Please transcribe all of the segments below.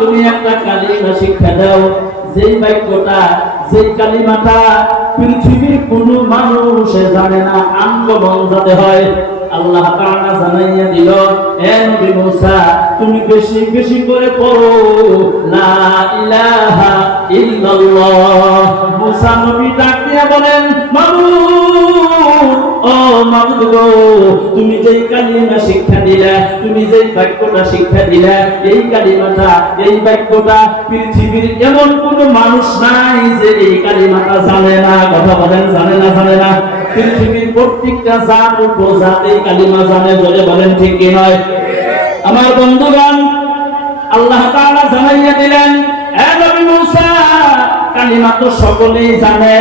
তুমি একটা কালিমা শিক্ষা দাও। যেই বাক্যটা, যেই কালিমাটা পৃথিবীর কোন মানুষে জানে না আন্দোলন যাতে হয়, আল্লাহ তাআলা জানাইয়া দিল, এ নবী মুসা, তুমি বেশি বেশি করে পড়ো, লা ইলাহা ইল্লাল্লাহ। মুসা নবী ডাক দিয়া বলেন, মাবুদ, ও মাবুদ গো, তুমি যেই কালিমা শিক্ষা তুমি যেই বাক্যটা শিক্ষা এই কালিমাটা, এই বাক্যটা পৃথিবীর এমন কোন মানুষ নাই যে এই কালিমাটা জানে না, কথা বলেন, জানে না জানে না। পৃথিবীর প্রত্যেকটা জাত উপজাত এই কালিমা জানে, বলে বলেন ঠিক কি নয়? আমার বন্ধুগণ, আল্লাহ তাআলা জানাইয়া দিলেন কালিমা তো সকলেই জানে,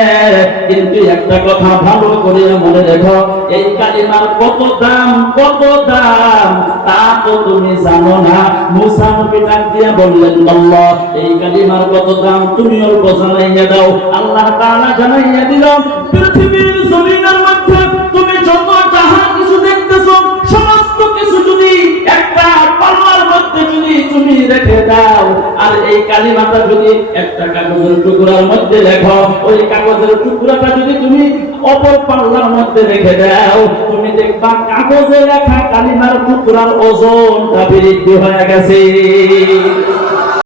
কিন্তু একটা কথা ভালো করে মনে রেখো, এই কালিমার কত দাম কত দাম, তা তো তুমি জানো না। মুসা নবী ডাক দিয়ে বললেন, আল্লাহ, এই কালিমার কত দাম? তুমি অল্প জানাইয়া দাও। আল্লাহ তাআলা জানাইয়া দিল কালিমাটা যদি একটা কাগজের টুকরার মধ্যে লেখো, ওই কাগজের টুকরাটা যদি তুমি অপর পাল্লার মধ্যে রেখে দাও, তুমি দেখবা কাগজে লেখা কালিমার টুকরার ওজনটা বৃদ্ধি হয়ে গেছে।